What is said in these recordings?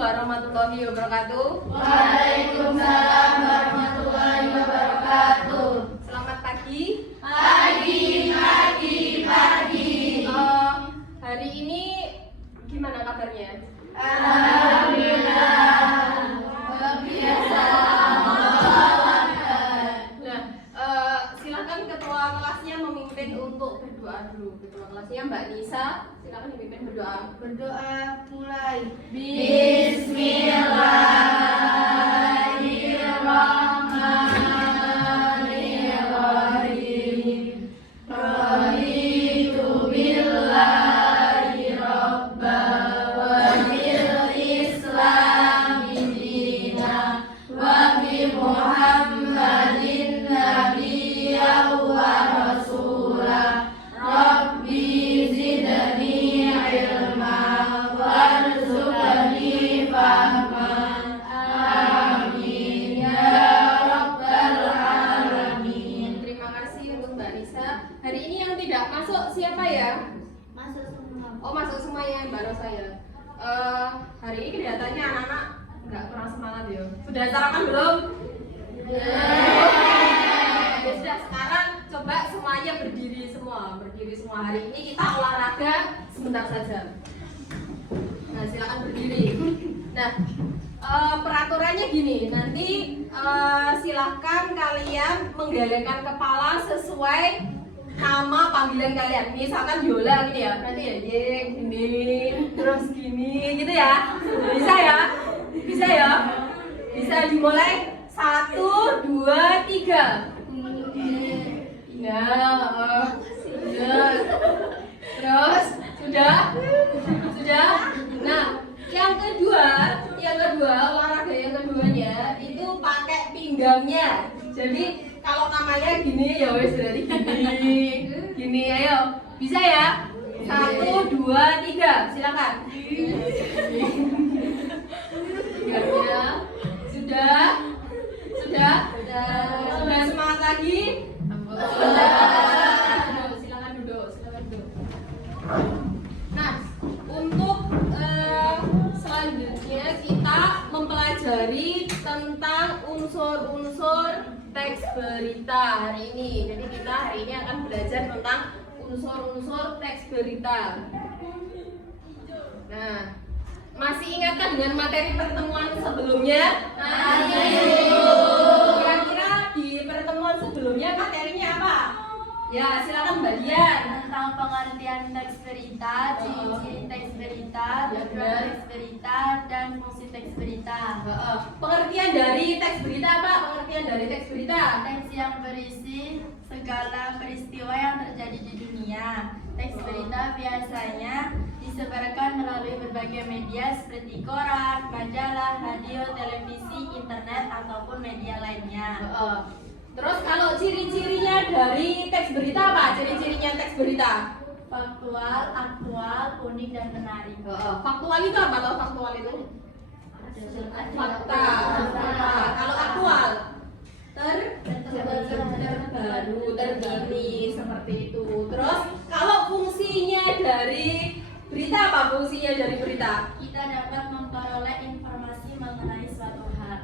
warahmatullahi wabarakatuh. Waalaikumsalam warahmatullahi wabarakatuh. Selamat pagi. Pagi. Hari ini gimana kabarnya? Alhamdulillah. Biasa. Nah, silakan ketua kelasnya memimpin untuk berdoa dulu. Ketua kelasnya Mbak Nisa, silakan memimpin berdoa. Berdoa mulai. Bismillahirrahmanirrahim. Raditu billahi rabba wa bil islami dina wa bi Muhammadin nabiyyan wa rasulah. Rabbi zidni ilma warzuqni fahman. Amin ya rabbal alamin. Terima kasih untuk Mbak Nisa. Hari ini yang tidak masuk siapa ya? Masuk semua. Oh, masuk semuanya, baru saya. Hari ini kelihatannya anak-anak nggak kurang semangat ya. Sudah sarapan belum? Ya sudah, sekarang coba semuanya berdiri semua. Berdiri semua. Hari ini kita olahraga sebentar saja. Nah, silakan berdiri. Nah, peraturannya gini. Nanti silakan kalian menggelengkan kepala sesuai nama panggilan kalian. Misalkan Yola gitu ya. Nanti ya gini, terus gini gitu ya. Bisa ya? Bisa ya? Bisa dimulai 1, 2, 3. Nah, terus sudah. Nah, yang kedua olahraga yang keduanya itu pakai pinggangnya. Jadi kalau namanya gini ya wes berarti gini. Ayo, bisa ya? 1, 2, 3, silakan. Pinggangnya sudah semangat lagi. Silakan duduk. Nah, untuk selanjutnya kita mempelajari tentang unsur-unsur teks berita hari ini. Jadi kita hari ini akan belajar tentang unsur-unsur teks berita. Nah, masih ingatkah dengan materi pertemuan sebelumnya? Kira-kira di pertemuan sebelumnya materinya apa? Ya, silakan Mbak Dian. Tentang pengertian teks berita, ciri-ciri teks berita, tujuan teks berita, dan fungsi teks berita. Pengertian dari teks berita apa? Pengertian dari teks berita. Teks yang berisi segala peristiwa yang terjadi di dunia. Teks berita biasanya disebarkan melalui berbagai media seperti koran, majalah, radio, televisi, internet, ataupun media lainnya. Terus kalau ciri-cirinya dari teks berita apa? Ciri-cirinya teks berita? Faktual, aktual, unik, dan menarik. Faktual itu apa? Tahu faktual itu? Fakta. Kalau aktual? Terbaru, terkini, seperti itu. Terus kalau fungsinya dari berita apa? Fungsinya dari berita? Kita dapat memperoleh informasi mengenai suatu hal.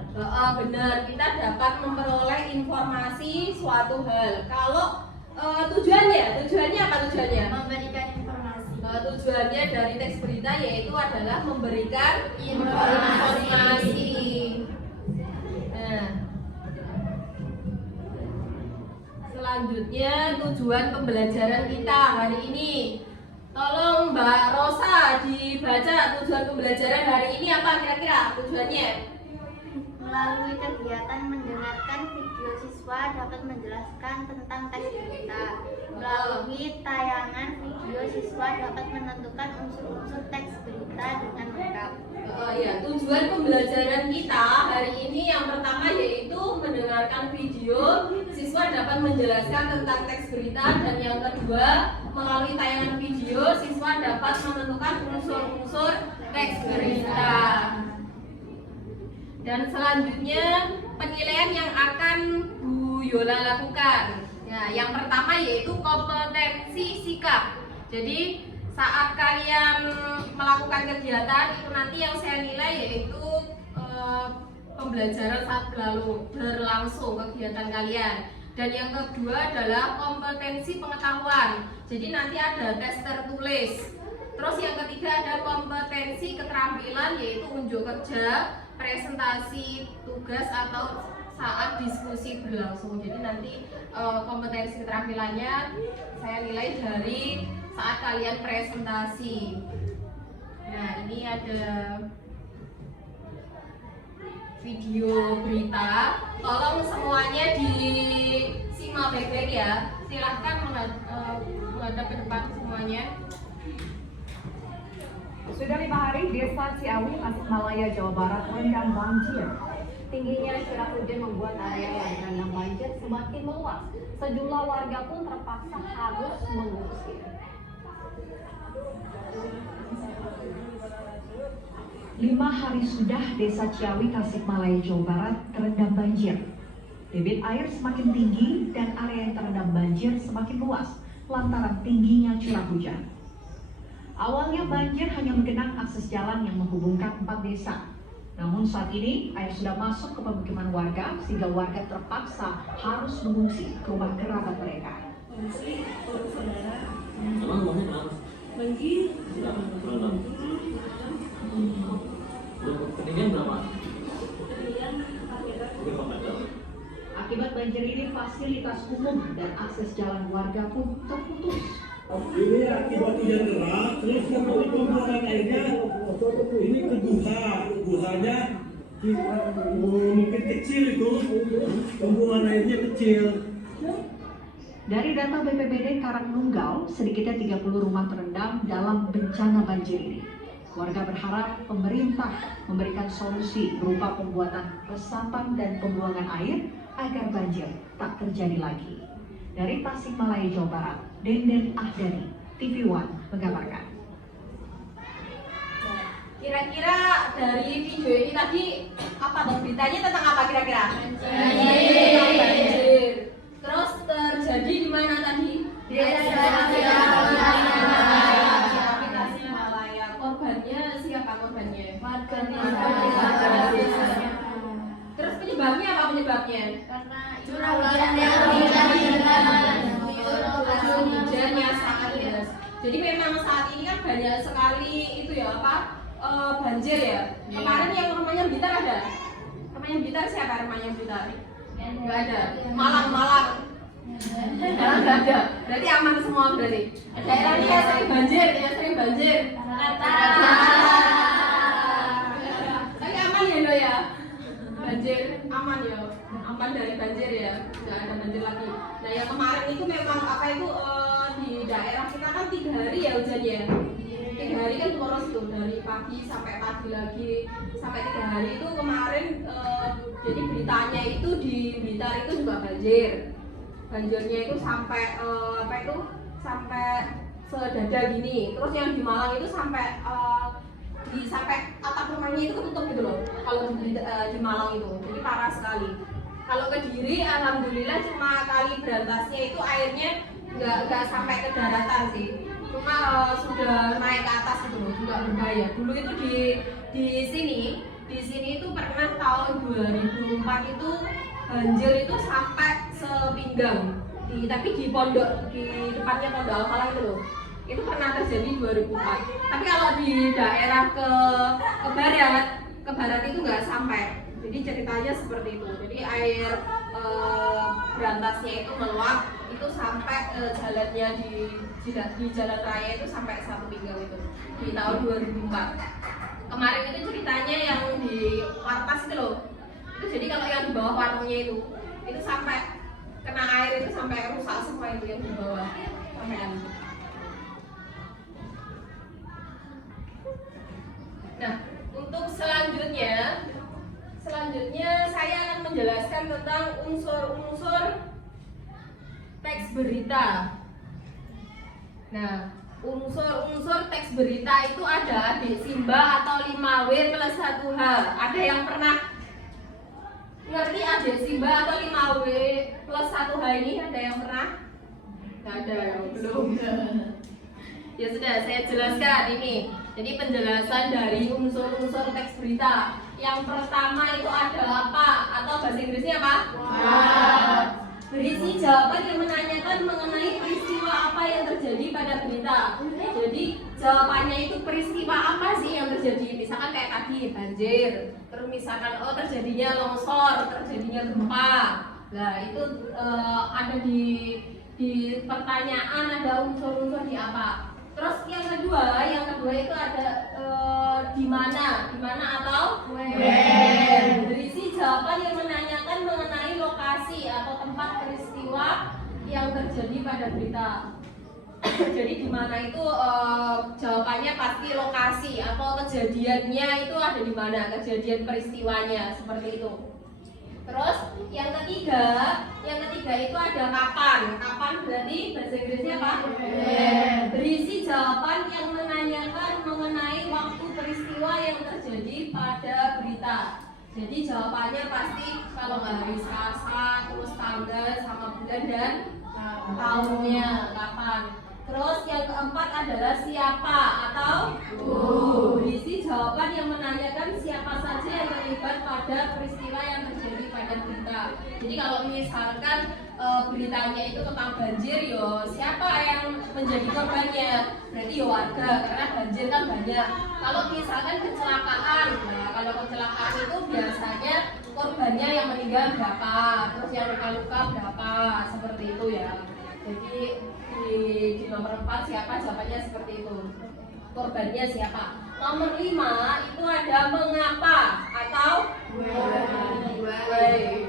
Benar, kita dapat memperoleh informasi suatu hal. Kalau tujuannya apa tujuannya? Memberikan informasi. Tujuannya dari teks berita yaitu adalah memberikan Informasi. Nah, selanjutnya tujuan pembelajaran kita hari ini. Tolong Mbak Rosa dibaca tujuan pembelajaran hari ini apa kira-kira tujuannya? Melalui kegiatan mendengarkan video siswa dapat menjelaskan tentang teks berita. Melalui tayangan video siswa dapat menentukan unsur-unsur teks berita dengan lengkap. Ya, tujuan pembelajaran kita hari ini yang pertama yaitu mendengarkan video, siswa dapat menjelaskan tentang teks berita, dan yang kedua melalui tayangan video siswa dapat menentukan unsur-unsur teks berita. Dan selanjutnya penilaian yang akan Bu Yola lakukan. Ya, yang pertama yaitu kompetensi sikap. Jadi saat kalian melakukan kegiatan itu nanti yang saya nilai yaitu pembelajaran saat berlangsung kegiatan kalian. Dan yang kedua adalah kompetensi pengetahuan. Jadi nanti ada tes tertulis. Terus yang ketiga ada kompetensi keterampilan, yaitu unjuk kerja, presentasi tugas atau saat diskusi berlangsung. Jadi nanti kompetensi keterampilannya saya nilai dari saat kalian presentasi. Nah, ini ada video berita. Tolong semuanya disimak baik-baik ya. Silahkan menghadap ke depan semuanya. Sudah 5 hari, Desa Ciawi, Tasikmalaya, Jawa Barat terendam banjir. Tingginya curah hujan membuat area yang terendam banjir semakin meluas. Sejumlah warga pun terpaksa harus mengungsi. 5 hari sudah Desa Ciawi, Tasikmalaya, Jawa Barat terendam banjir. Debit air semakin tinggi dan area yang terendam banjir semakin luas lantaran tingginya curah hujan. Awalnya banjir hanya menggenang akses jalan yang menghubungkan 4 desa. Namun saat ini air sudah masuk ke pemukiman warga sehingga warga terpaksa harus mengungsi ke rumah kerabat mereka. Emang rumahnya kenapa? Banjir. Berendam. Ketinggian berapa? Berapa meter? Akibat banjir ini fasilitas umum dan akses jalan warga pun terputus. Ini akibat hujan deras, terus pembuangan airnya ini ke buhanya mungkin kecil itu, pembuangan airnya kecil. Dari data BPBD Karangnunggal, sedikitnya 30 rumah terendam dalam bencana banjir ini. Warga berharap pemerintah memberikan solusi berupa pembuatan resapan dan pembuangan air agar banjir tak terjadi lagi. Dari Tasikmalaya, Jawa Barat, Denden Ahdani, TV One mengabarkan. Kira-kira dari video ini tadi apa tuh beritanya tentang apa kira-kira? Banjir. Terus terjadi di mana tadi? Tasikmalaya. Korbannya siapa korbannya? Warga desa. Terus penyebabnya apa penyebabnya? Karena Curah hujan yang Hujannya sangat deras. Jadi memang saat ini kan banyak sekali itu ya banjir ya. Kemarin yang rumahnya Blitar ada. Rumahnya Blitar siapa rumahnya Blitar? Enggak ada. Malang. Malang enggak ada. Berarti aman semua berarti. Daerah ini yang sering banjir, Tapi aman ya Dok ya. Banjir aman ya. Aman dari banjir ya. Enggak ada banjir lagi. Nah, yang kemarin itu memang di daerah kita kan 3 hari ya hujannya. 3 hari kan terus tuh dari pagi sampai pagi lagi sampai 3 hari itu kemarin jadi beritanya itu di Blitar itu juga banjir. Banjirnya itu sampai sampai sedada gini. Terus yang di Malang itu sampai sampai atap rumahnya itu ketutup gitu loh. Kalau di Malang itu, jadi parah sekali. Kalau Kediri, alhamdulillah cuma kali berantasnya itu airnya nggak sampai ke daratan sih. Cuma sudah naik ke atas gitu loh, juga berbahaya. Dulu itu di sini itu pernah tahun 2004 itu banjir itu sampai sepinggang. Tapi di pondok, di depannya Pondok Al-Falah itu loh. Itu pernah terjadi 2004. Tapi kalau di daerah ke barat itu nggak sampai. Jadi ceritanya seperti itu. Jadi air berantasnya itu meluap, itu sampai jalannya di jalan raya itu sampai 1 pinggang itu di tahun 2004. Kemarin itu ceritanya yang di Warpas itu loh. Itu jadi kalau yang di bawah warungnya itu sampai kena air itu sampai rusak semua itu yang di bawah sampai. Nah, untuk selanjutnya saya akan menjelaskan tentang unsur-unsur teks berita. Nah, unsur-unsur teks berita itu ada D-Simba atau 5W plus 1H. Ada yang pernah ngerti D-Simba atau 5W plus 1H ini? Ada yang pernah? Nggak ada, belum. Ya sudah, saya jelaskan ini. Jadi penjelasan dari unsur-unsur teks berita. Yang pertama itu ada apa? Atau bahasa Inggrisnya apa? What. Berisi jawaban yang menanyakan mengenai peristiwa apa yang terjadi pada berita. Jadi jawabannya itu peristiwa apa sih yang terjadi? Misalkan kayak tadi banjir, terus misalkan terjadinya longsor, terjadinya gempa. Nah itu ada di pertanyaan, ada unsur-unsur di apa. Terus yang kedua itu ada di mana atau where. Berisi jawaban yang menanyakan mengenai lokasi atau tempat peristiwa yang terjadi pada berita. Jadi di mana itu jawabannya pasti lokasi atau kejadiannya itu ada di mana, kejadian peristiwanya seperti itu. Terus yang ketiga itu ada kapan. Kapan berarti bahasa Inggrisnya apa? Berisi jawaban yang menanyakan mengenai waktu peristiwa yang terjadi pada berita. Jadi jawabannya pasti kalau hari Selasa, terus tanggal sama bulan dan tahunnya kapan. Terus yang keempat adalah siapa atau who. Berisi jawaban yang menanyakan siapa saja yang terlibat pada peristiwa yang terjadi pada berita. Jadi kalau misalkan beritanya itu tentang banjir, yo siapa yang menjadi korbannya? Berarti yo warga, karena banjir kan banyak. Kalau misalkan kecelakaan, nah kalau kecelakaan itu biasanya korbannya yang meninggal berapa, terus yang luka-luka berapa, seperti itu ya. Jadi di nomor 4 siapa jawabannya seperti itu, korbannya siapa. Nomor 5 itu ada mengapa atau why.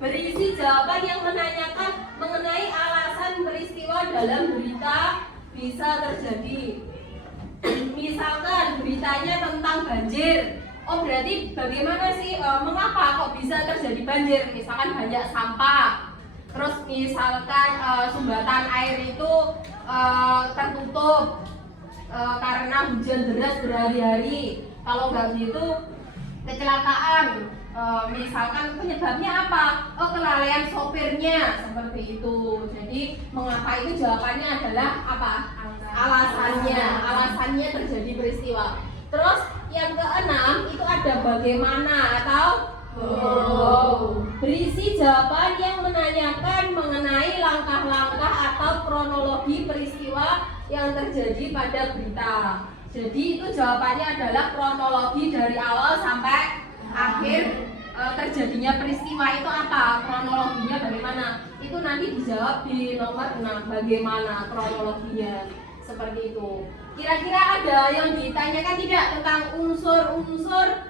Berisi jawaban yang menanyakan mengenai alasan peristiwa dalam berita bisa terjadi. Misalkan beritanya tentang banjir, berarti bagaimana sih mengapa kok bisa terjadi banjir? Misalkan banyak sampah, terus misalkan sumbatan air itu tertutup karena hujan deras berhari-hari. Kalau nggak gitu kecelakaan, misalkan penyebabnya apa? Kelalaian sopirnya, seperti itu. Jadi mengapa itu jawabannya adalah apa? Alasannya terjadi peristiwa. Terus yang keenam itu ada bagaimana atau berisi jawaban yang menanyakan mengenai langkah-langkah atau kronologi peristiwa yang terjadi pada berita. Jadi itu jawabannya adalah kronologi dari awal sampai akhir terjadinya peristiwa itu apa, kronologinya bagaimana. Itu nanti dijawab di nomor 6, bagaimana kronologinya, seperti itu. Kira-kira ada yang ditanyakan tidak tentang unsur-unsur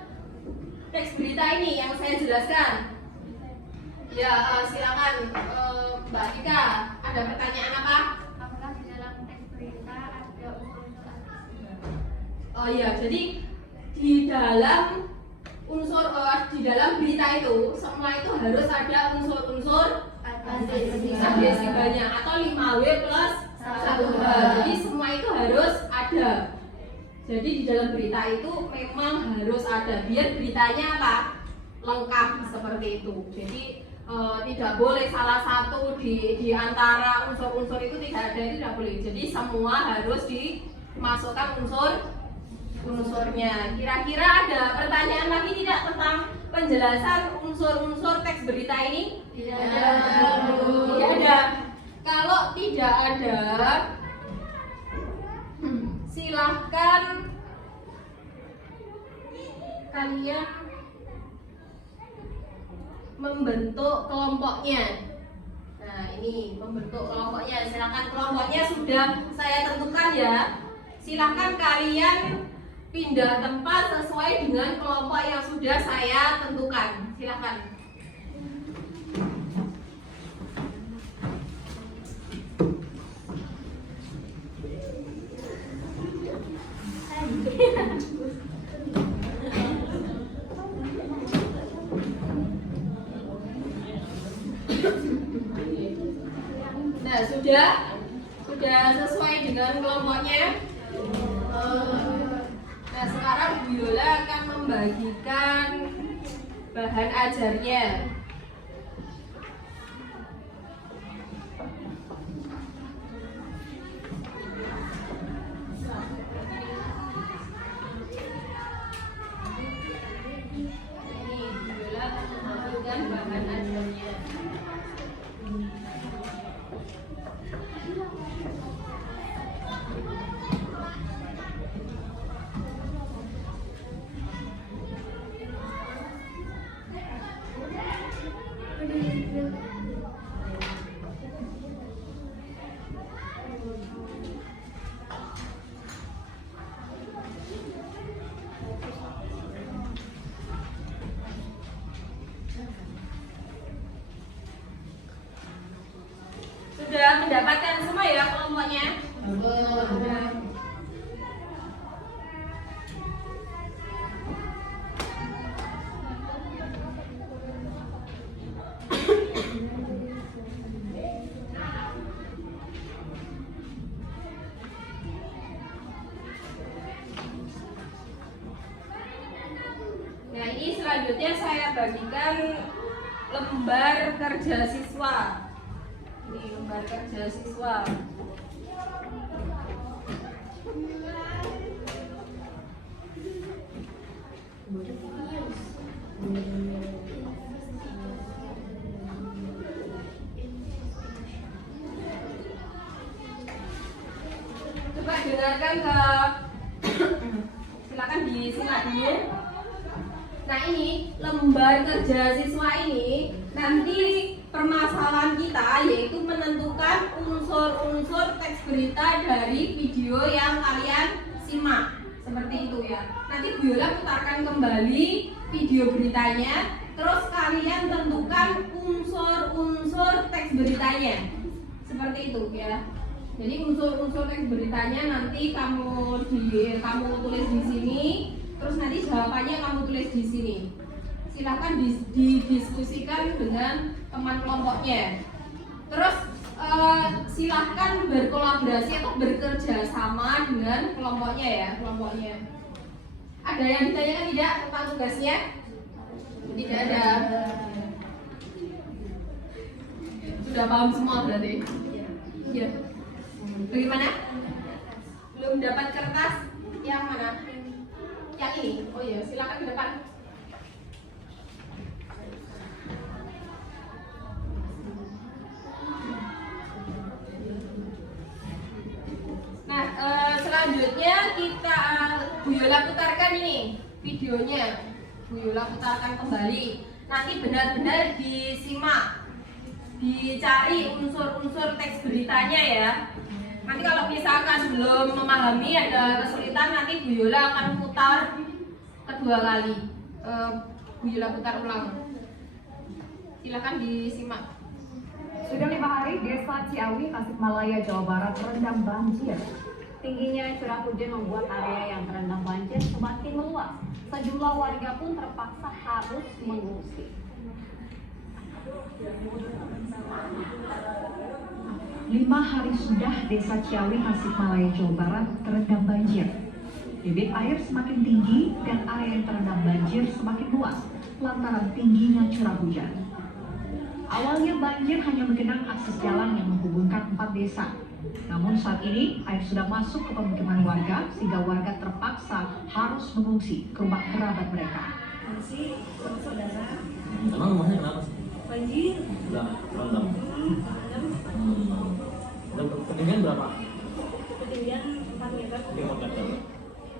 teks berita ini yang saya jelaskan? Ya, silakan Mbak Tika, ada pertanyaan apa? Apakah di dalam teks berita ada unsur-unsur asasi? Oh iya, jadi di dalam di dalam berita itu semua itu harus ada unsur-unsur banyak atau 5W plus 1H. Jadi semua itu harus ada. Jadi di dalam berita itu memang harus ada biar beritanya apa? Lengkap seperti itu. Jadi tidak boleh salah satu di antara unsur-unsur itu tidak ada, itu tidak boleh. Jadi semua harus dimasukkan unsurnya. Kira-kira ada pertanyaan lagi tidak tentang penjelasan unsur-unsur teks berita ini? Tidak ada. Kalau tidak ada, silahkan kalian membentuk kelompoknya. Nah ini membentuk kelompoknya. Silahkan, kelompoknya sudah saya tentukan ya. Silahkan kalian pindah tempat sesuai dengan kelompok yang sudah saya tentukan. Silahkan. Nah, sudah sesuai dengan kelompoknya. Nah, sekarang Bu Yola akan membagikan bahan ajarnya. mendapatkan semua ya kelompoknya? Nah. Nah, ini selanjutnya saya bagikan lembar kerja siswa. Ini lembar kerja siswa. Coba dengarkan ke silakan disimak dulu. Nah, ini lembar kerja siswa ini nanti permasalahan kita yaitu menentukan unsur-unsur teks berita dari video yang kalian simak. Seperti itu ya. Nanti Bu Yola putarkan kembali video beritanya, terus kalian tentukan unsur-unsur teks beritanya. Seperti itu ya. Jadi unsur-unsur teks beritanya nanti kamu tulis di sini. Terus nanti jawabannya kamu tulis di sini. Silahkan didiskusikan dengan teman kelompoknya. Terus silahkan berkolaborasi atau bekerja sama dengan kelompoknya ya, kelompoknya. Ada yang ditanyakan tidak tentang tugasnya? Tidak ada. Sudah paham semua berarti? Iya. Bagaimana? Belum dapat kertas? Yang mana? Yang ini? Oh iya, silakan ke depan. Nah, selanjutnya kita Bu Yola putarkan ini videonya. Bu Yola putarkan kembali. Nanti benar-benar disimak, dicari unsur-unsur teks beritanya ya. Nanti kalau misalkan belum memahami, ada kesulitan, nanti Bu Yola akan putar kedua kali. Bu Yola putar ulang. Silakan disimak. Sudah 5 hari Desa Ciawi, Tasikmalaya, Jawa Barat terendam banjir. Tingginya curah hujan membuat area yang terendam banjir semakin meluas. Sejumlah warga pun terpaksa harus mengungsi. 5 hari sudah Desa Ciawi, Tasikmalaya, Jawa Barat terendam banjir. Debit air semakin tinggi dan area yang terendam banjir semakin luas lantaran tingginya curah hujan. Awalnya banjir hanya menggenang akses jalan yang menghubungkan 4 desa. Namun saat ini air sudah masuk ke pemukiman warga sehingga warga terpaksa harus mengungsi ke rumah kerabat mereka. Emang rumahnya kenapa sih? Banjir. Udah terendam. Dan ketinggian berapa? Ketinggian 4 meter. 4 meter.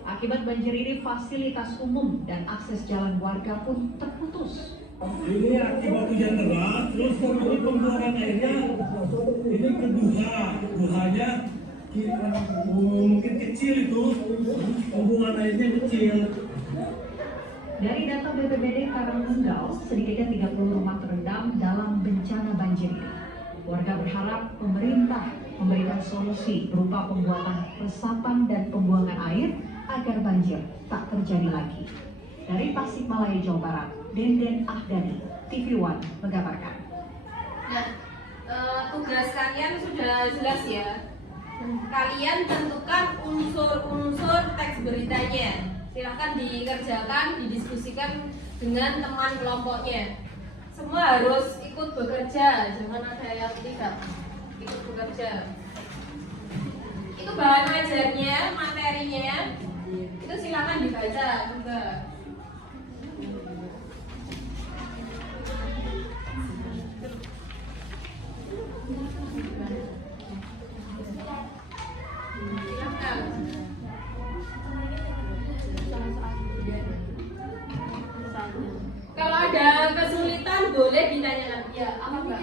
Akibat banjir ini fasilitas umum dan akses jalan warga pun terputus. Ini akibat hujan deras, terus kemudian pembuangan airnya ini ke buhanya mungkin kecil itu, pembuangan airnya kecil. Dari data BPBD Karangtunggal, sedikitnya 30 rumah terendam dalam bencana banjir ini. Warga berharap pemerintah memberikan solusi berupa pembuatan resapan dan pembuangan air agar banjir tak terjadi lagi. Dari Tasikmalaya, Jawa Barat, Denden Ahdani, TV One mengabarkan. Nah, tugas kalian sudah jelas ya. Kalian tentukan unsur-unsur teks beritanya. Silahkan dikerjakan, didiskusikan dengan teman kelompoknya. Semua harus ikut bekerja, jangan ada yang tidak ikut bekerja. Itu bahan ajarnya, materinya, itu silahkan dibaca juga. Silahkan. Kalau ada kesulitan boleh ditanyakan. Ya, apa Mbak?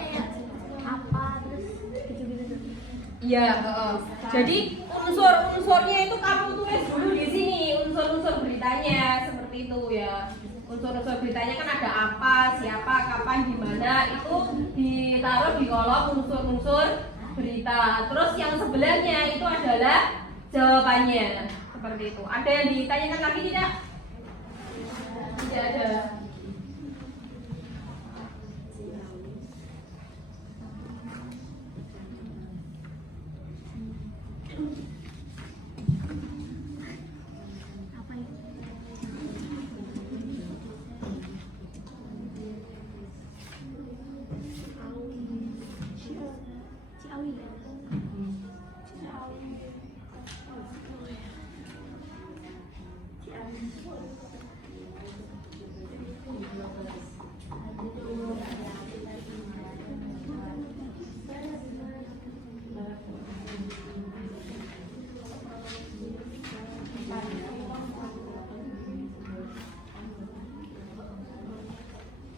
Apa terus gitu-gitu. Iya, jadi unsur-unsurnya itu kamu tulis dulu di sini, unsur-unsur beritanya seperti itu ya. Unsur-unsur beritanya kan ada apa, siapa, kapan, di mana, itu ditaruh di kolom unsur-unsur berita. Terus yang sebelahnya itu adalah jawabannya. Seperti itu. Ada yang ditanyakan lagi tidak? Tidak ada.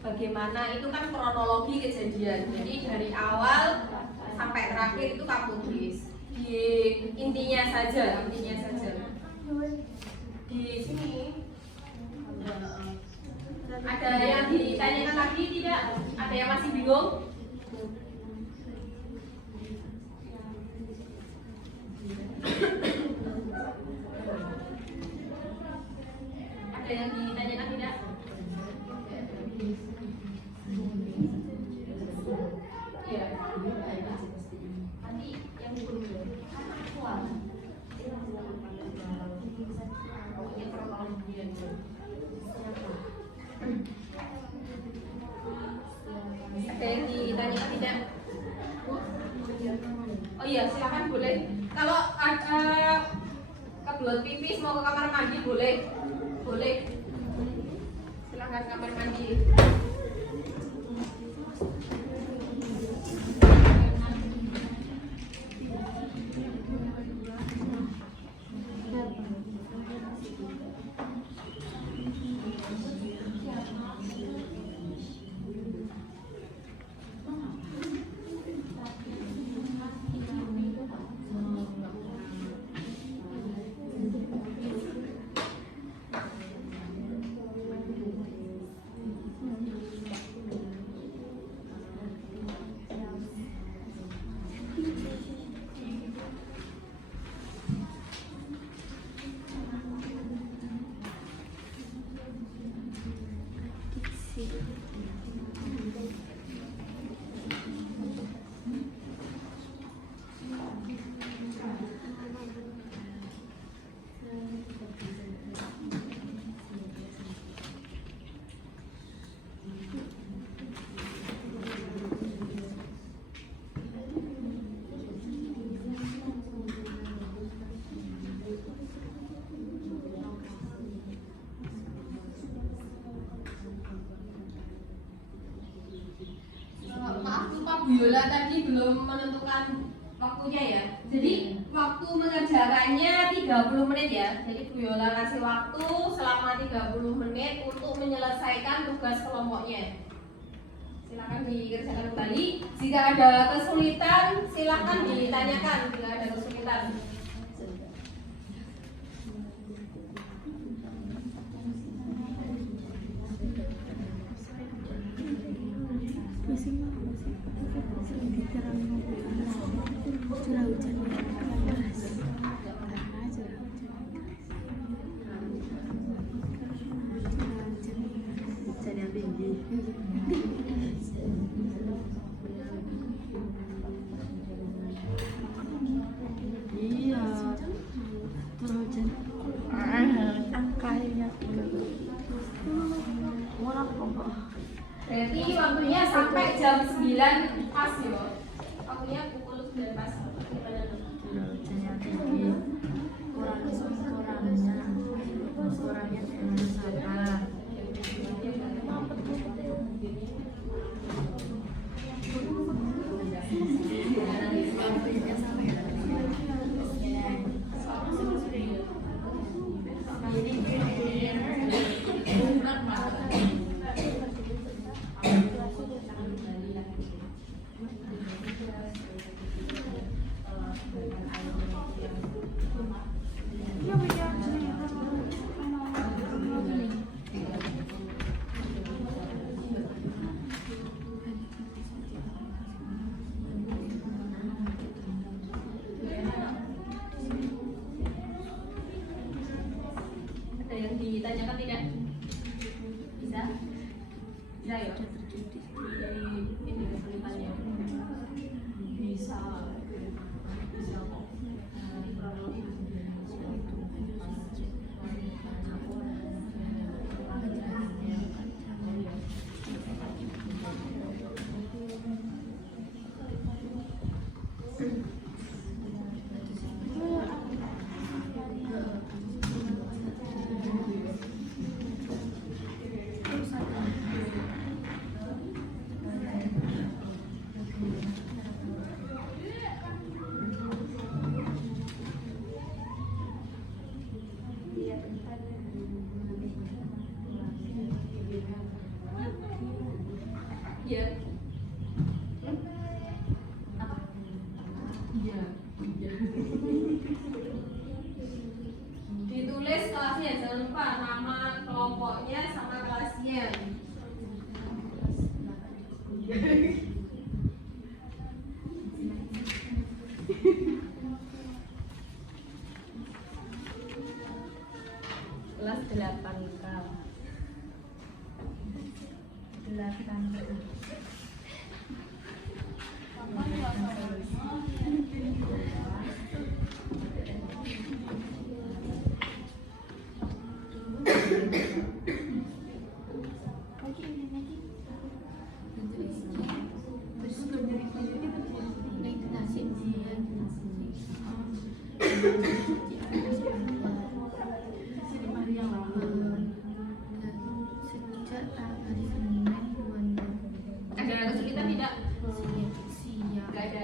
Bagaimana itu kan kronologi kejadian. Jadi dari awal sampai terakhir itu kamu tulis. Di intinya saja. Di sini ada yang ditanyakan lagi tidak? Ada yang masih bingung? Ada yang ditanyakan tidak? Iya. Nanti yang belum. Ada yang ditanyakan tidak? Oh iya, silakan boleh. Kalau ada kebelet pipis mau ke kamar mandi boleh. Boleh. Silakan kamar mandi. Bu Yola tadi belum menentukan waktunya ya. Jadi waktu mengerjakannya 30 menit ya. Jadi Bu Yola kasih waktu selama 30 menit untuk menyelesaikan tugas kelompoknya. Silakan dikerjakan kembali. Jika ada kesulitan, silakan ditanyakan jika ada kesulitan. Berarti waktunya sampai jam 9 pas ya. Waktunya pukul 9 pas. semuanya. Kelas 8K. 8. Ada kesulitan tidak? Nggak ada.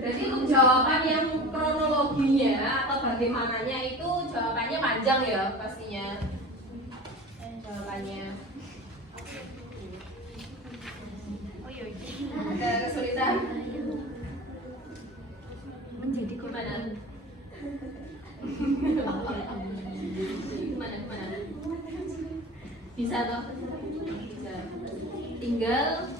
Berarti untuk jawaban yang kronologinya atau bagaimananya itu jawabannya panjang ya pastinya. Jawabannya. Ada kesulitan? Menjadi Gimana? Gimana? Bisa toh? Bisa. Tinggal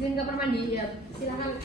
Izin ke permandi ya, silakan.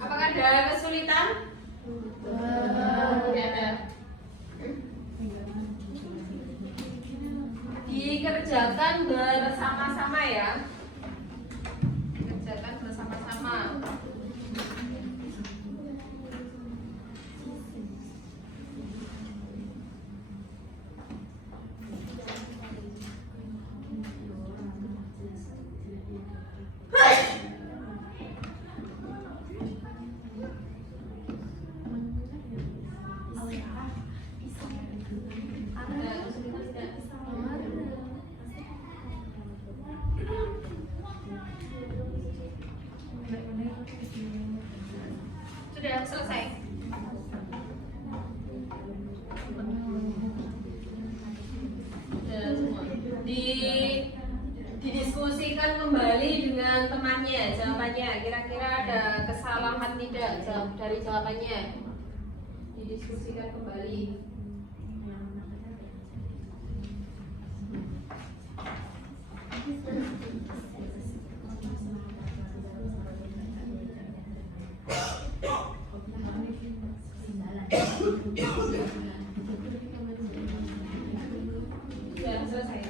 Apakah ada kesulitan? Tidak ada. Dikerjakan bersama-sama ya. Kerjakan bersama-sama. Sudah selesai. Sudah semua. Didiskusikan kembali dengan temannya jawabannya. Kira-kira ada kesalahan tidak dari jawabannya? Didiskusikan kembali. Sudah selesai.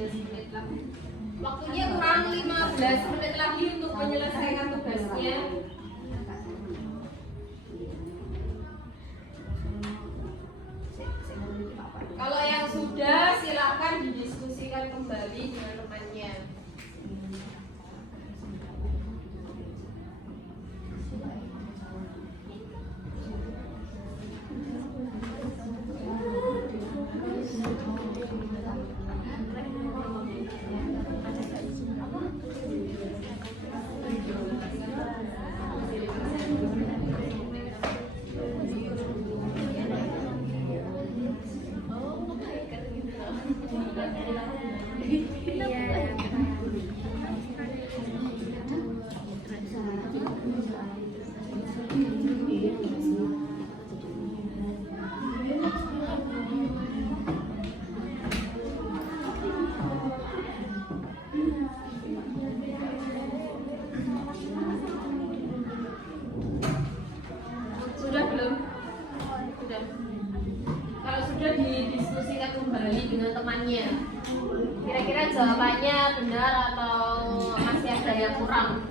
15 menit lah. Waktunya kurang 15 menit lagi untuk menyelesaikan tugasnya. Kalau yang sudah, silakan didiskusikan kembali dengan temannya. Sudah belum? Sudah. Kalau sudah didiskusikan kembali dengan temannya, kira-kira jawabannya benar atau masih ada yang kurang?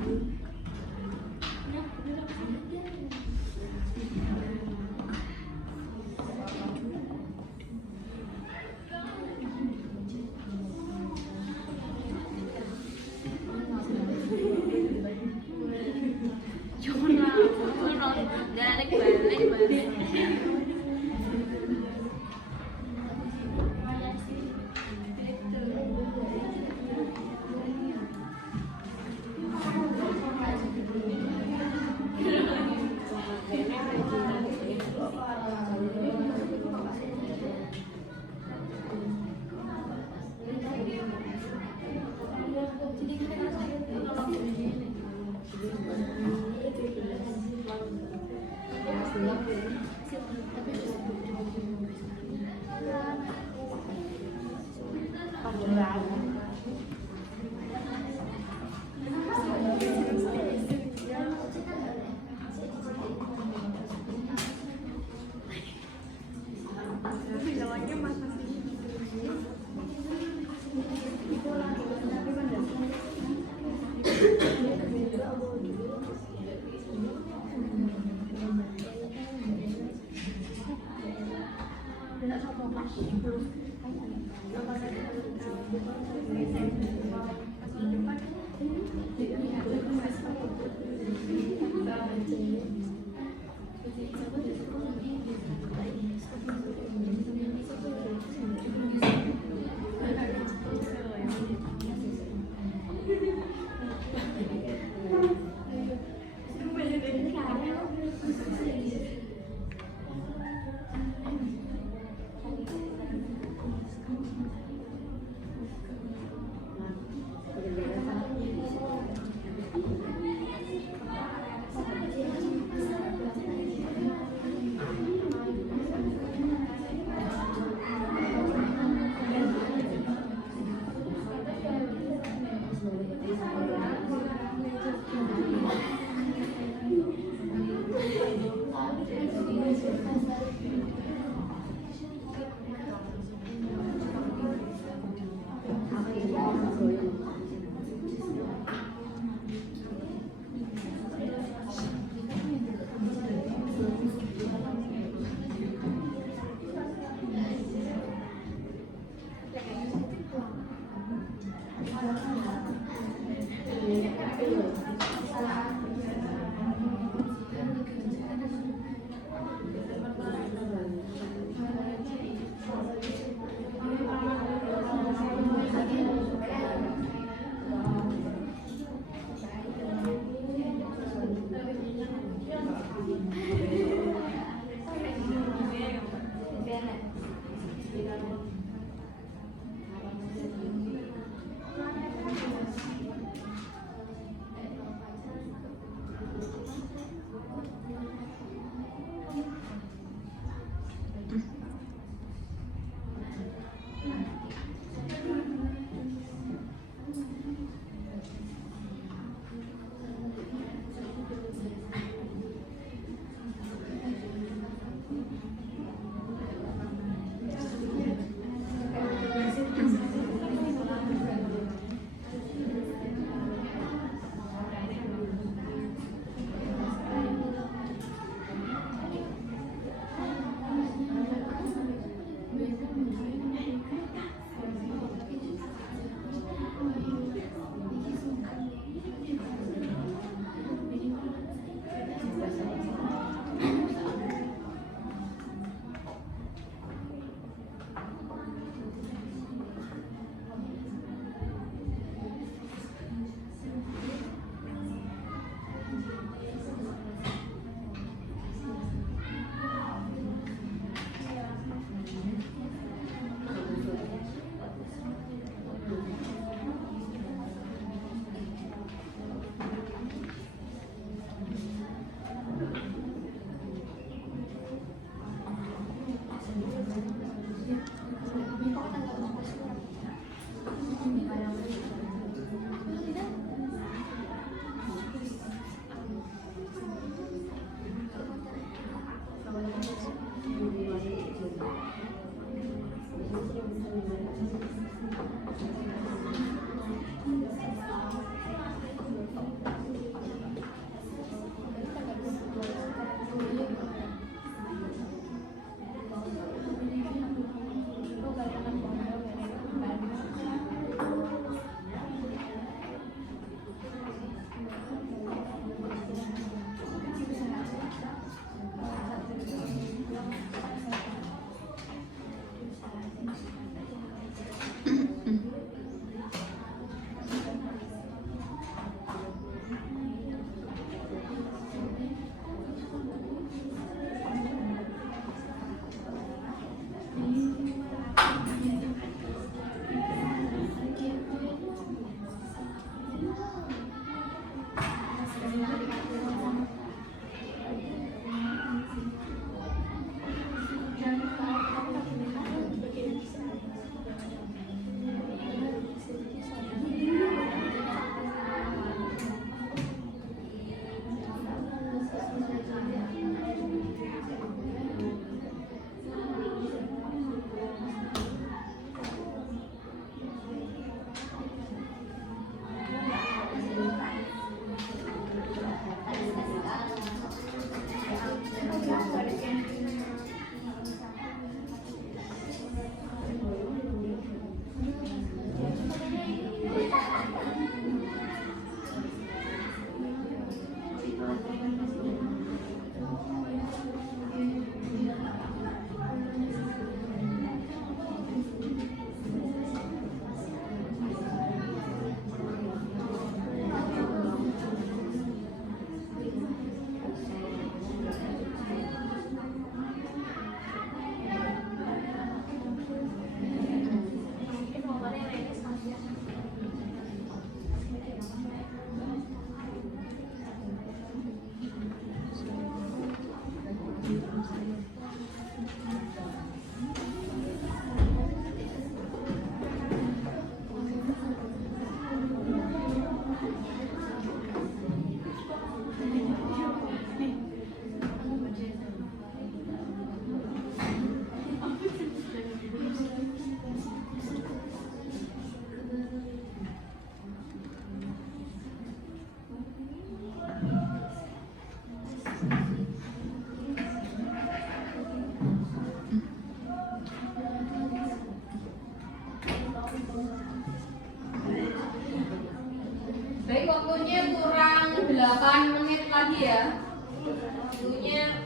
Baik, waktunya kurang 8 menit lagi ya. Waktunya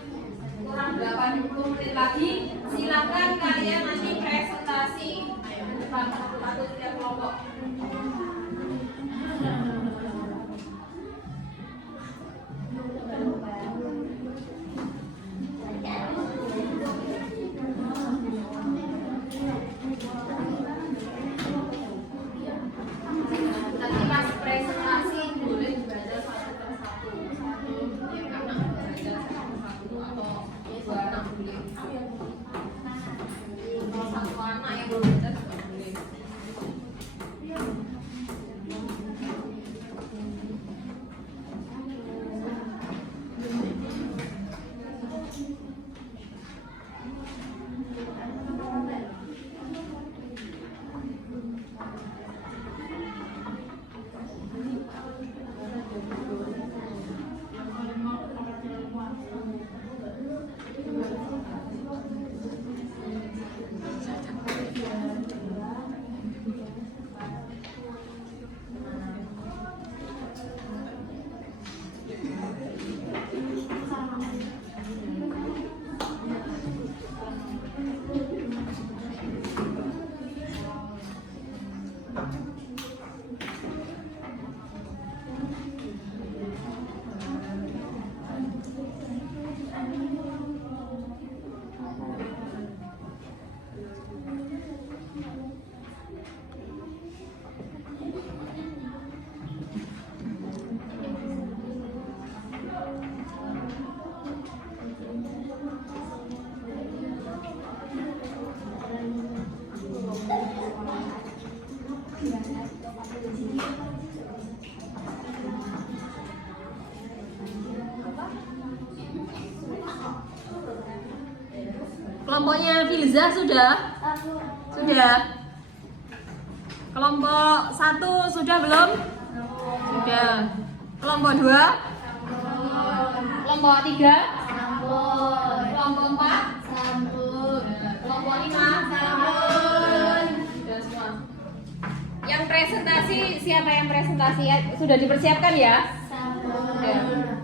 kurang 80 menit lagi. Silakan kalian nanti presentasi ke depan satu-satu setiap kelompok. Nanti pas presentasi boleh dibaca satu per satu. Yang anak baca satu atau dua anak boleh. Kalau satu anak yang belum baca juga boleh. Kelompoknya Filza sudah? Sudah. Kelompok 1 sudah belum? Sudah. Kelompok 2? Kelompok 3? Kelompok 4? Kelompok 5? Sudah semua. Yang presentasi, siapa yang presentasi? Sudah dipersiapkan ya? Sudah.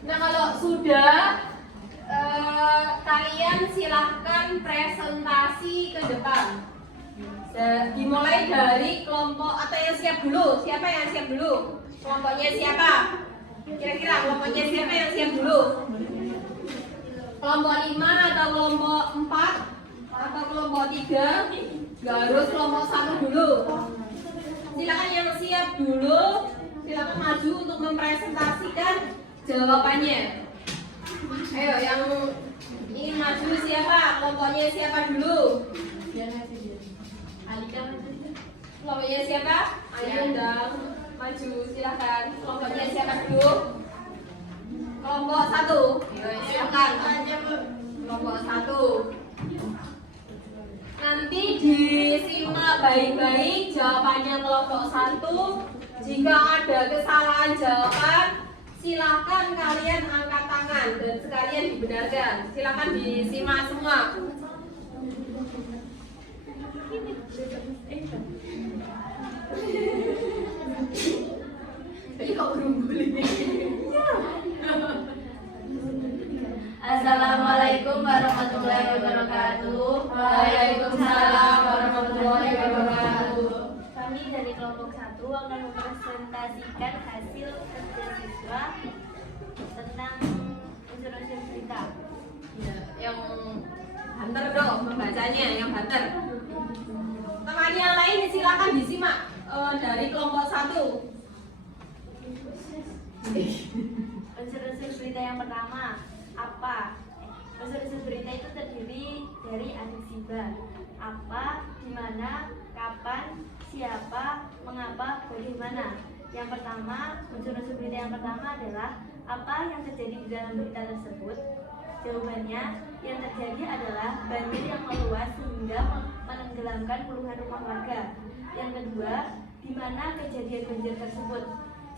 Nah kalau sudah, kalian silahkan presentasi ke depan. Dimulai dari kelompok atau yang siap dulu. Siapa yang siap dulu? Kelompoknya siapa? Kira-kira kelompoknya siapa yang siap dulu? Kelompok 5 atau kelompok 4 atau kelompok 3? Gak harus kelompok 1 dulu. Silakan yang siap dulu, silakan maju untuk mempresentasikan jawabannya. Ayo yang ingin maju siapa? Kelompoknya siapa dulu? Kelompoknya siapa? Ayo dong, maju silakan. Kelompoknya siapa dulu? Kelompok 1. Ayo silakan. Kelompok 1. Nanti disimak baik-baik jawabannya kelompok 1. Jika ada kesalahan jawaban, silakan kalian angkat tangan dan sekalian dibenarkan. Silakan disimak semua. Assalamualaikum warahmatullahi wabarakatuh. Waalaikumsalam warahmatullahi wabarakatuh. Kami dari kelompok 1 akan mempresentasikan hasil kerja siswa tentang unsur-unsur berita. Ya, yang banter dong membacanya, yang banter. Teman yang lain silakan disimak dari kelompok 1. Unsur-unsur berita yang pertama, apa? Unsur-unsur berita itu terdiri dari adjektiva. Apa, di mana, kapan, siapa, mengapa, bagaimana. Yang pertama, unsur-unsur berita yang pertama adalah apa yang terjadi di dalam berita tersebut. Jawabannya, yang terjadi adalah banjir yang meluas sehingga menenggelamkan puluhan rumah warga. Yang kedua, di mana kejadian banjir tersebut.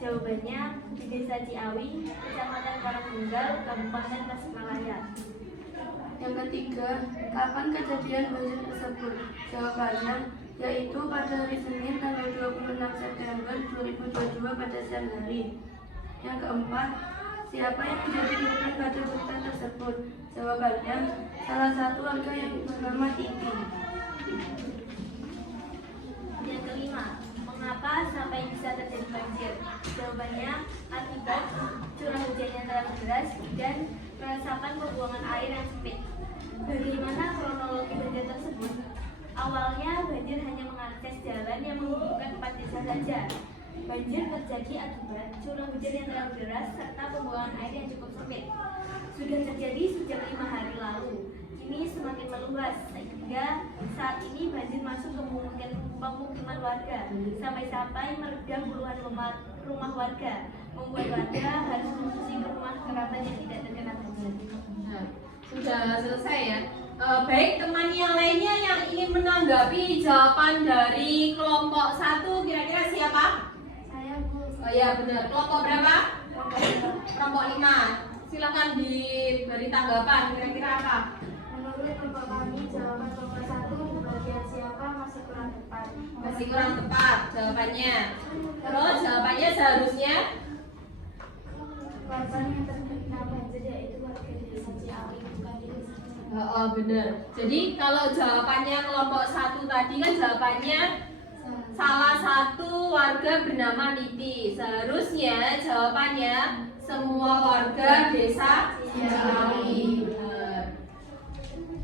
Jawabannya di Desa Ciawi, Kecamatan Karangtunggal, Kabupaten Tasikmalaya. Yang ketiga, kapan kejadian banjir tersebut? Jawabannya yaitu pada hari Senin tanggal 26 September 2022 pada siang hari. Yang keempat, siapa yang menjadi korban pada berita tersebut? Jawabannya salah satu warga yang bernama Titi. Yang kelima, mengapa sampai bisa terjadi banjir? Jawabannya akibat curah hujan yang terlalu deras dan resapan pembuangan air yang sempit. Bagaimana kronologi banjir tersebut? Awalnya banjir hanya mengakses jalan yang menghubungkan 4 desa saja. Banjir terjadi akibat curah hujan yang terlalu deras serta pembuangan air yang cukup sempit. Sudah terjadi sejak 5 hari lalu. Kini semakin meluas sehingga saat ini banjir masuk ke pemukiman warga sampai-sampai merendam puluhan rumah warga, membuat warga harus mengungsi ke rumah kerabat yang tidak terkena banjir. Nah, sudah selesai ya. Baik, teman yang lainnya yang ingin menanggapi jawaban dari kelompok 1 kira-kira siapa? Saya Bu. Oh ya benar. Kelompok berapa? Kelompok 5. Silakan diberi tanggapan kira-kira apa? Menurut kelompok kami, jawaban kelompok 1 bagian siapa masih kurang tepat. Masih kurang tepat jawabannya. Terus jawabannya seharusnya Korban yang terkena banjir yaitu warga Desa Ciawi, bukan di Desa Ciawi. oh, benar. Jadi kalau jawabannya kelompok 1 tadi kan jawabannya salah satu warga bernama Niti. Seharusnya jawabannya semua warga Desa Ciawi.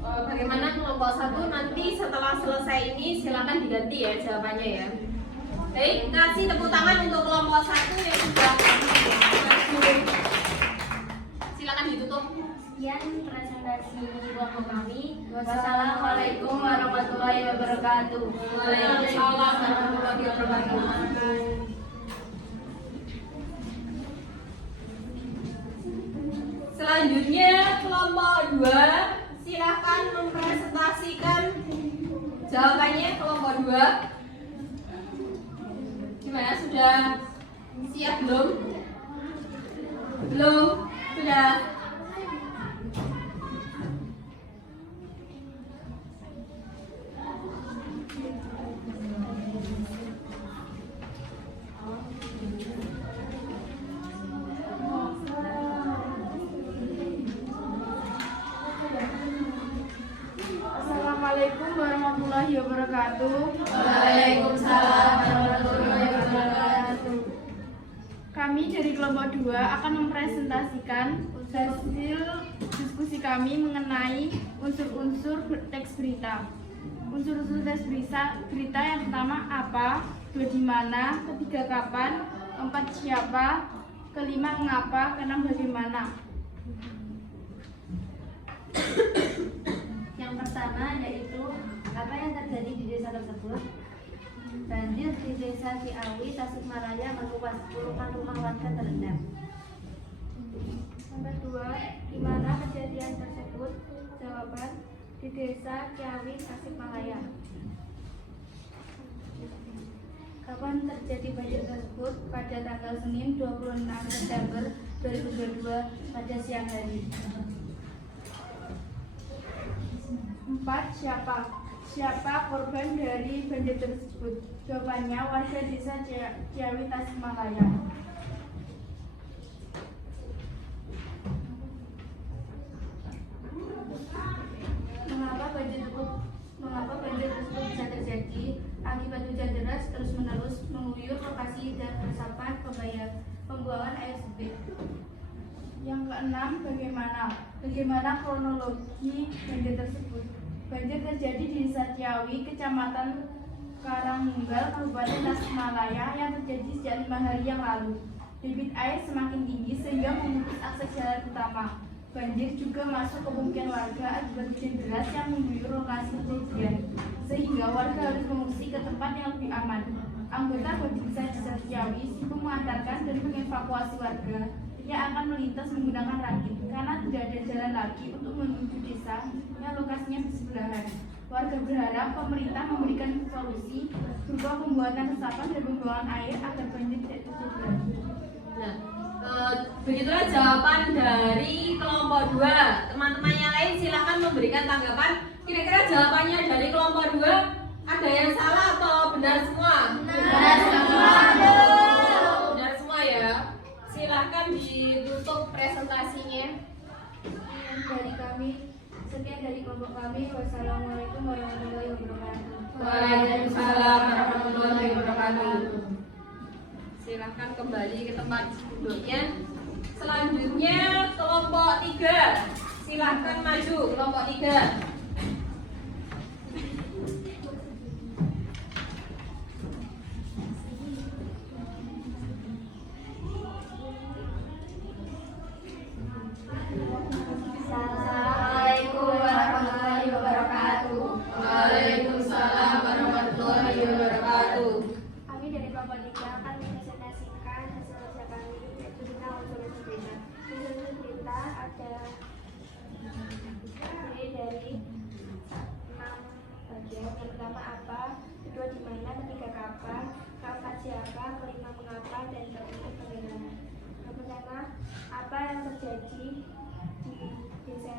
Bagaimana kelompok 1 nanti setelah selesai ini silakan diganti ya jawabannya ya. Baik, kasih tepuk tangan untuk kelompok 1 yang sudah maju. Silakan ditutup. Sekian presentasi kelompok kami. Wassalamualaikum warahmatullahi wabarakatuh. Waalaikumsalam warahmatullahi wabarakatuh. Selanjutnya kelompok 2, silahkan mempresentasikan jawabannya. Kelompok 2 gimana, sudah siap belum? Belum? Sudah? Assalamualaikum warahmatullahi wabarakatuh. Waalaikumsalam warahmatullahi wabarakatuh. Kami dari kelompok 2 akan mempresentasikan hasil diskusi kami mengenai unsur-unsur teks berita. Unsur-unsur teks berita yang pertama apa, dua di mana, ketiga kapan, empat siapa, kelima mengapa, keenam bagaimana. Yang pertama yaitu apa yang terjadi di desa tersebut. Banjir di desa Ciawi, Tasikmalaya meluas, puluhan rumah warga terendam. Yang kedua, di mana kejadian tersebut? Jawaban, di desa Ciawi, Tasikmalaya. Kapan terjadi banjir tersebut? Pada tanggal Senin 26 September 2022 pada siang hari. 4. Siapa korban dari banjir tersebut? Jawabannya warga desa Ciawi, Tasikmalaya. Mengapa banjir tersebut bisa terjadi? Akibat hujan deras terus-menerus mengguyur lokasi dan resapan pembuangan air sempit. Yang keenam, bagaimana kronologi banjir tersebut? Banjir terjadi di desa Ciawi, Kecamatan Karangunggal, Kabupaten Tasikmalaya yang terjadi sejak 5 hari yang lalu. Debit air semakin tinggi sehingga memutus akses jalan utama. Banjir juga masuk ke pemukiman warga akibat hujan deras yang mengguyur lokasi kejadian, sehingga warga harus mengungsi ke tempat yang lebih aman. Anggota Babinsa Desa Ciawi sibuk mengantarkan dan mengevakuasi warga yang akan melintas menggunakan rakit karena tidak ada jalan lagi untuk menuju desa yang lokasinya bersebelahan. Warga berharap pemerintah memberikan solusi berupa pembuatan resapan dan pembuangan air agar banjir tidak terjadi lagi. Nah, begitulah jawaban dari kelompok 2. Teman-teman yang lain silahkan memberikan tanggapan. Kira-kira jawabannya dari kelompok 2 ada yang salah atau benar semua? Benar semua. Benar semua ya. Silahkan ditutup presentasinya. Dari kami, sekian dari kelompok kami. Wassalamualaikum warahmatullahi wabarakatuh. Waalaikumsalam warahmatullahi wabarakatuh. Silahkan kembali ke tempat duduknya. Selanjutnya kelompok 3. Silahkan maju kelompok 3. Assalamualaikum warahmatullahi wabarakatuh. Waalaikumsalam warahmatullahi wabarakatuh. Kami dari kelompok 3 akan mempresentasikan hasil kerja kami yaitu tentang unsur-unsur berita. Unsur-unsur berita ada dari 6 bagian. Yang pertama apa, kedua di mana, ketiga kapan, keempat siapa, kelima mengapa, dan keempat bagaimana. Yang pertama, apa yang terjadi di desa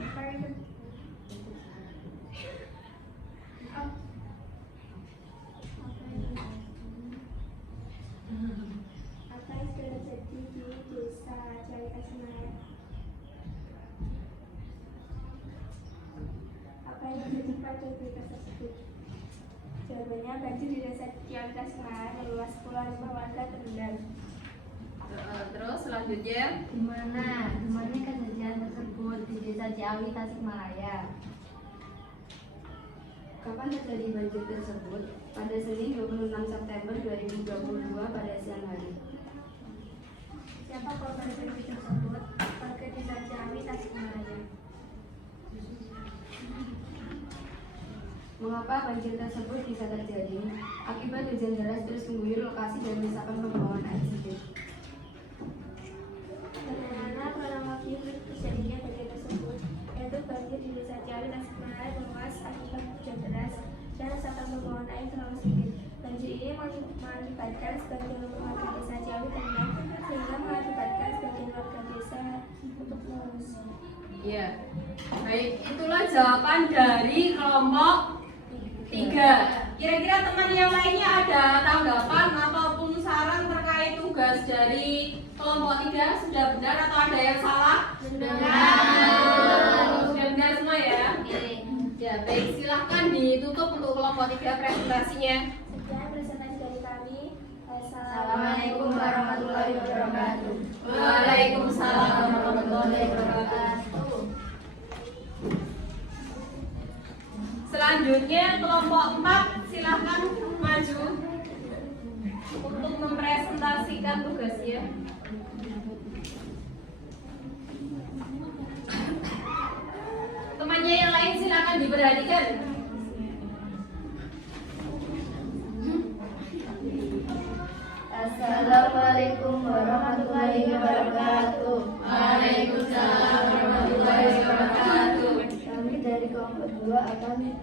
apa yang sudah terjadi di desa Ciawi Tasikmalaya? Apa yang terjadi pada berita tersebut? Jawabannya, banjir di desa Ciawi Tasikmalaya meluas, puluhan rumah warga terendam. Terus selanjutnya Di mana kejadian tersebut di desa Ciawi, Tasikmalaya. Kapan terjadi banjir tersebut? Pada Senin 26 September 2022 pada siang hari. Siapa korban banjir tersebut? Warga Desa Ciawi, Tasikmalaya. Mengapa banjir tersebut bisa terjadi? Akibat hujan deras terus mengguyur lokasi dan menyebabkan pembuangan air sedikit. Bagaimana kronologi terjadinya banjir tersebut? Yaitu banjir di Desa Ciawi, Tasikmalaya meluas akibat hujan deras dan resapan pembuangan air terlalu sedikit. Banjir ini mengakibatkan sebagian warga Desa Ciawi terendam sehingga mengakibatkan sebagian warga desa untuk mengungsi. Iya. Baik, itulah jawaban dari kelompok 3. Kira-kira teman yang lainnya ada tanggapan ataupun saran terkait tugas dari kelompok 3? Sudah benar atau ada yang salah? Sudah benar semua ya? Ya, baik, silahkan ditutup untuk kelompok 3 presentasinya. Sekian presentasi dari kami. Assalamualaikum warahmatullahi wabarakatuh. Waalaikumsalam warahmatullahi wabarakatuh. Selanjutnya kelompok 4 silahkan maju untuk mempresentasikan tugasnya. Temannya yang lain silakan diperhatikan. Assalamualaikum warahmatullahi wabarakatuh. Waalaikumsalam warahmatullahi wabarakatuh. Kami dari kelompok 2 akan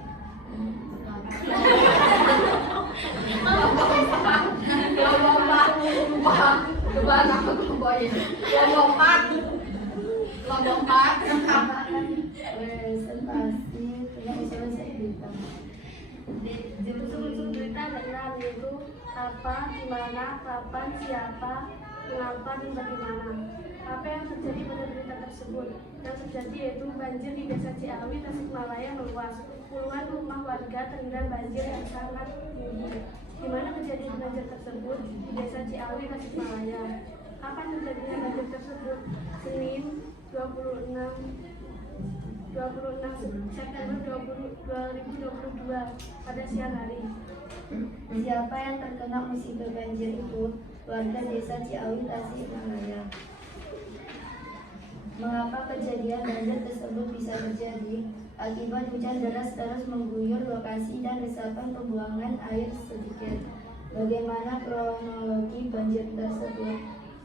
presentasi tentang usul berita. Unsur-unsur berita adalah yaitu apa, di mana, kapan, siapa, mengapa, dan bagaimana. Apa yang terjadi pada berita tersebut? Yang terjadi yaitu banjir di Desa Ciawi, Tasikmalaya meluas. Puluhan rumah warga terendam banjir yang sangat tinggi. Di mana kejadian banjir tersebut? Di Desa Ciawi, Tasikmalaya. Kapan terjadinya banjir tersebut? Senin 26 September 2022 pada siang hari. Siapa yang terkena musibah banjir itu? Warga Desa Ciawi, Tasikmalaya. Mengapa kejadian banjir tersebut bisa terjadi? Akibat hujan deras terus mengguyur lokasi dan resapan pembuangan air sedikit. Bagaimana kronologi banjir tersebut?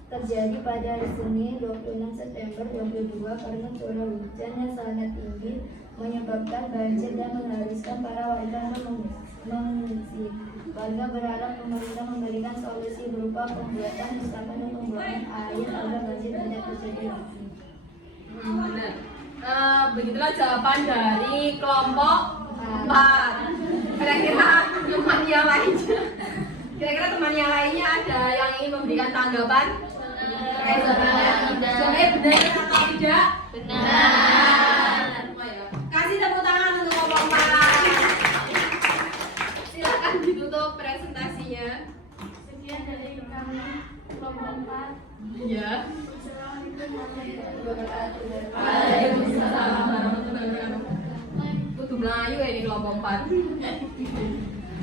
Terjadi pada hari Senin 26 September 2022 karena curah hujan yang sangat tinggi menyebabkan banjir dan mengharuskan para warga mengungsi. Warga berharap pemerintah memberikan solusi berupa pembuatan resapan dan pembuangan air agar banjir tidak terjadi lagi. Benar. Begitulah jawaban dari kelompok 4. Kira-kira teman yang lainnya, ada yang ingin memberikan tanggapan? Benar atau tidak? Benar. Kasih tepuk tangan untuk kelompok 4. Silakan ditutup presentasinya. Sekian dari kami kelompok 4. Iya. Waalaikumsalam warahmatullahi wabarakatuh. Kudu Melayu ya ini kelompok 4.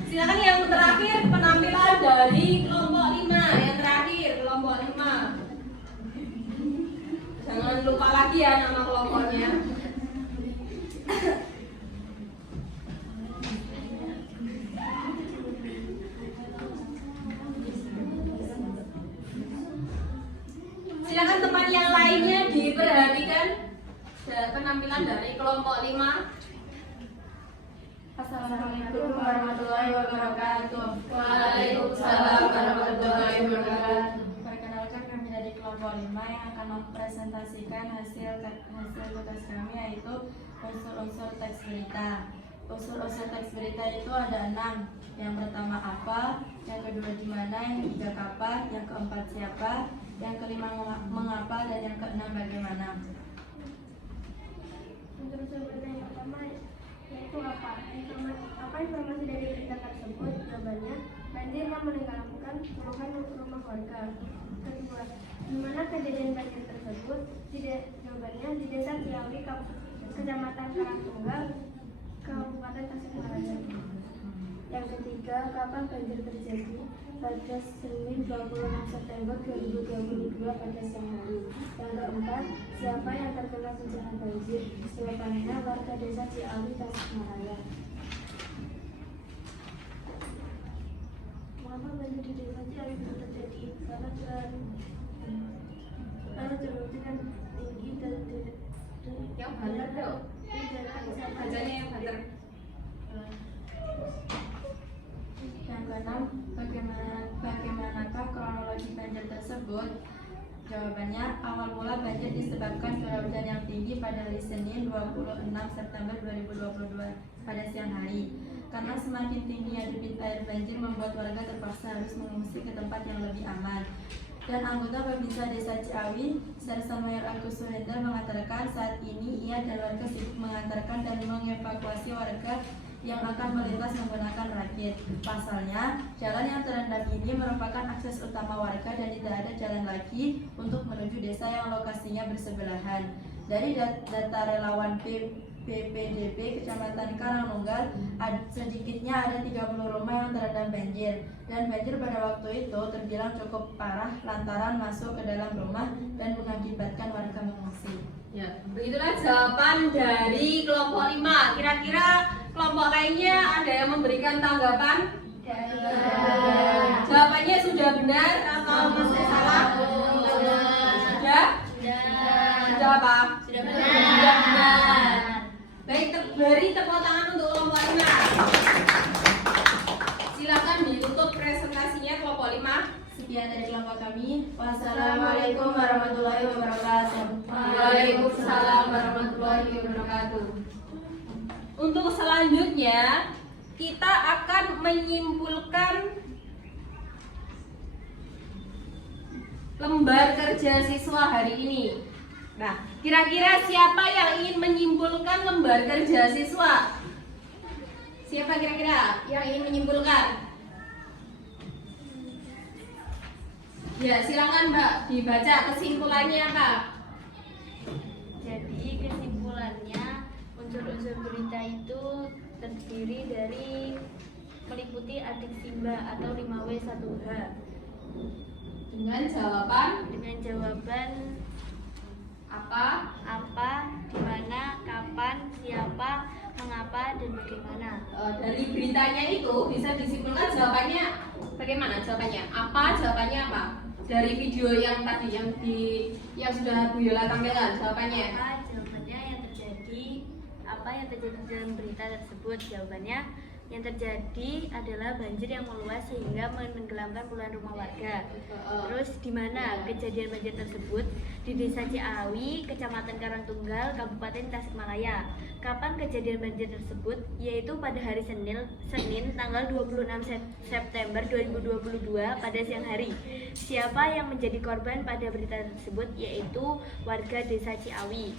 Silakan yang terakhir penampilan dari kelompok 5. Yang terakhir kelompok 5. Jangan lupa lagi ya nama kelompoknya. Silakan teman yang lainnya diperhatikan penampilan dari kelompok 5. Assalamualaikum warahmatullahi wabarakatuh. Waalaikumsalam warahmatullahi wabarakatuh. Perkenalkan, kami dari kelompok 5 yang akan mempresentasikan hasil tugas kami, yaitu unsur-unsur teks berita. Unsur-unsur teks berita itu ada 6. Yang pertama apa, yang kedua di mana, yang ketiga kapan, yang keempat siapa, yang kelima mengapa, dan yang keenam bagaimana. Unsur berita yang pertama yaitu apa? Informasi dari berita tersebut? Jawabannya, banjir yang menenggelamkan puluhan rumah warga. Kedua, di mana kejadian banjir tersebut? Jawabannya di Desa Ciawi, Kecamatan Karangtunggal, Kabupaten Tasikmalaya. Yang ketiga, kapan banjir terjadi? Pada Senin 26 September 2022 pada siang hari. Yang keempat, siapa yang terkena bencana banjir? Jawabannya warga desa Ciawi, Tasikmalaya. Mengapa banjir di desa Ciawi bisa terjadi? Karena curah hujan tinggi dan Yang benar dong. Bacanya yang benar. Yang keenam, bagaimanakah kronologi banjir tersebut? Jawabannya, awal mula banjir disebabkan curah hujan yang tinggi pada hari Senin 26 September 2022 pada siang hari. Karena semakin tingginya debit air banjir membuat warga terpaksa harus mengungsi ke tempat yang lebih aman. Dan anggota Babinsa Desa Ciawi, Sersan Mayor Agus Suhendra mengatakan saat ini ia dan warga sibuk mengantarkan dan mengevakuasi warga yang akan melintas menggunakan rakit. Pasalnya, jalan yang terendam ini merupakan akses utama warga dan tidak ada jalan lagi untuk menuju desa yang lokasinya bersebelahan. Dari data relawan BPDB Kecamatan Karangnunggal, sedikitnya ada 30 rumah yang terendam banjir. Dan banjir pada waktu itu terbilang cukup parah lantaran masuk ke dalam rumah dan mengakibatkan warga mengungsi. Ya, begitulah jawaban dari kelompok 5. Kira-kira kelompok lainnya ada yang memberikan tanggapan? Jawabannya sudah benar atau masih salah? Sudah? Sudah apa? Sudah Sudah benar. Baik, beri tepuk tangan untuk kelompok 5. Silakan ditutup presentasinya kelompok 5. Sekian dari kelompok kami. Wassalamualaikum warahmatullahi wabarakatuh. Waalaikumsalam warahmatullahi wabarakatuh. Untuk selanjutnya kita akan menyimpulkan lembar kerja siswa hari ini. Nah, kira-kira siapa yang ingin menyimpulkan lembar kerja siswa? Siapa kira-kira yang ingin menyimpulkan? Ya, silakan Mbak, dibaca kesimpulannya apa? Jadi kesimpulannya unsur-unsur berita itu terdiri dari meliputi adik Simba atau 5W1H Dengan jawaban apa, di mana, kapan, siapa, mengapa, dan bagaimana. Dari beritanya itu bisa disimpulkan jawabannya bagaimana? Jawabannya apa? Jawabannya apa? Dari video yang tadi yang sudah Bu Yola tampilkan, jawabannya Jawabannya apa yang terjadi dalam berita tersebut? Jawabannya yang terjadi adalah banjir yang meluas sehingga menenggelamkan puluhan rumah warga. Terus di mana kejadian banjir tersebut? Di Desa Ciawi, Kecamatan Karangnunggal, Kabupaten Tasikmalaya. Kapan kejadian banjir tersebut? Yaitu pada hari Senin tanggal 26 September 2022 pada siang hari. Siapa yang menjadi korban pada berita tersebut? Yaitu warga Desa Ciawi.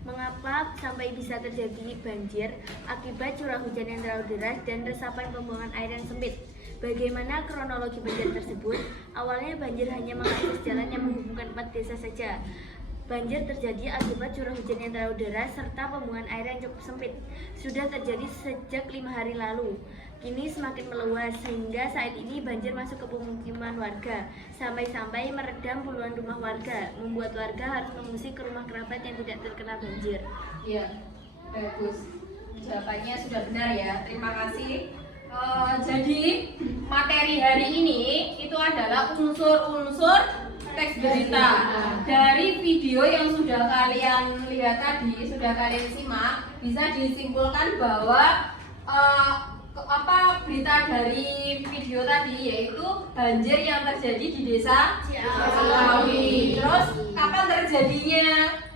Mengapa sampai bisa terjadi banjir? Akibat curah hujan yang terlalu deras dan resapan pembuangan air yang sempit. Bagaimana kronologi banjir tersebut? Awalnya banjir hanya mengakses jalan yang menghubungkan 4 desa saja. Banjir terjadi akibat curah hujan yang terlalu deras serta pembuangan air yang cukup sempit. Sudah terjadi sejak 5 hari lalu. Kini semakin meluas sehingga saat ini banjir masuk ke pemukiman warga. Sampai-sampai meredam puluhan rumah warga, membuat warga harus mengungsi ke rumah kerabat yang tidak terkena banjir. Iya, bagus. Jawabannya sudah benar ya. Terima kasih. Jadi materi hari ini itu adalah unsur-unsur teks berita. Dari video yang sudah kalian lihat tadi, sudah kalian simak, bisa disimpulkan bahwa berita dari video tadi yaitu banjir yang terjadi di Desa Ciawi. Terus kapan terjadinya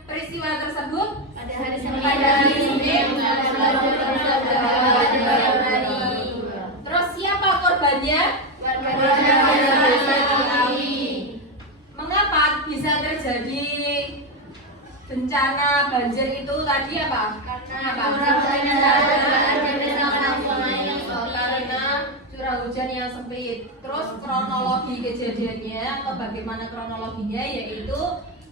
peristiwa tersebut? Pada hari Senin. Terus siapa korbannya? Warga Desa Ciawi. Mengapa bisa terjadi bencana banjir itu tadi apa? Karena curah hujan yang sempit. Terus kronologi kejadiannya atau bagaimana kronologinya yaitu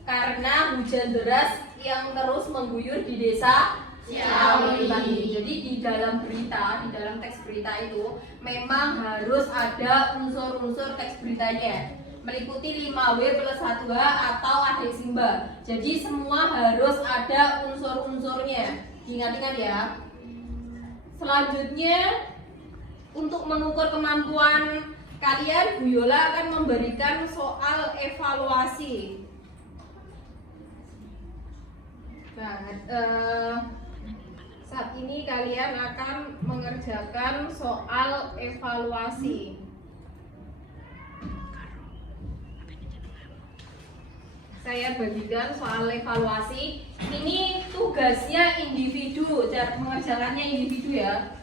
karena hujan deras yang terus mengguyur di Desa Ciawi. Jadi di dalam berita, di dalam teks berita itu memang harus ada unsur-unsur teks beritanya, meliputi 5W plus 1H atau adik simba. Jadi semua harus ada unsur-unsurnya. Ingat-ingat ya. Selanjutnya, untuk mengukur kemampuan kalian, Bu Yola akan memberikan soal evaluasi. Nah, saat ini kalian akan mengerjakan soal evaluasi. Saya bagikan soal evaluasi. Ini tugasnya individu, cara mengerjakannya individu ya.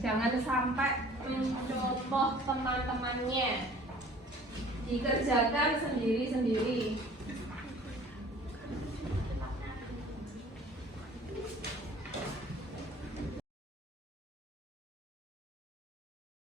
Jangan sampai mencontoh teman-temannya. Dikerjakan sendiri-sendiri.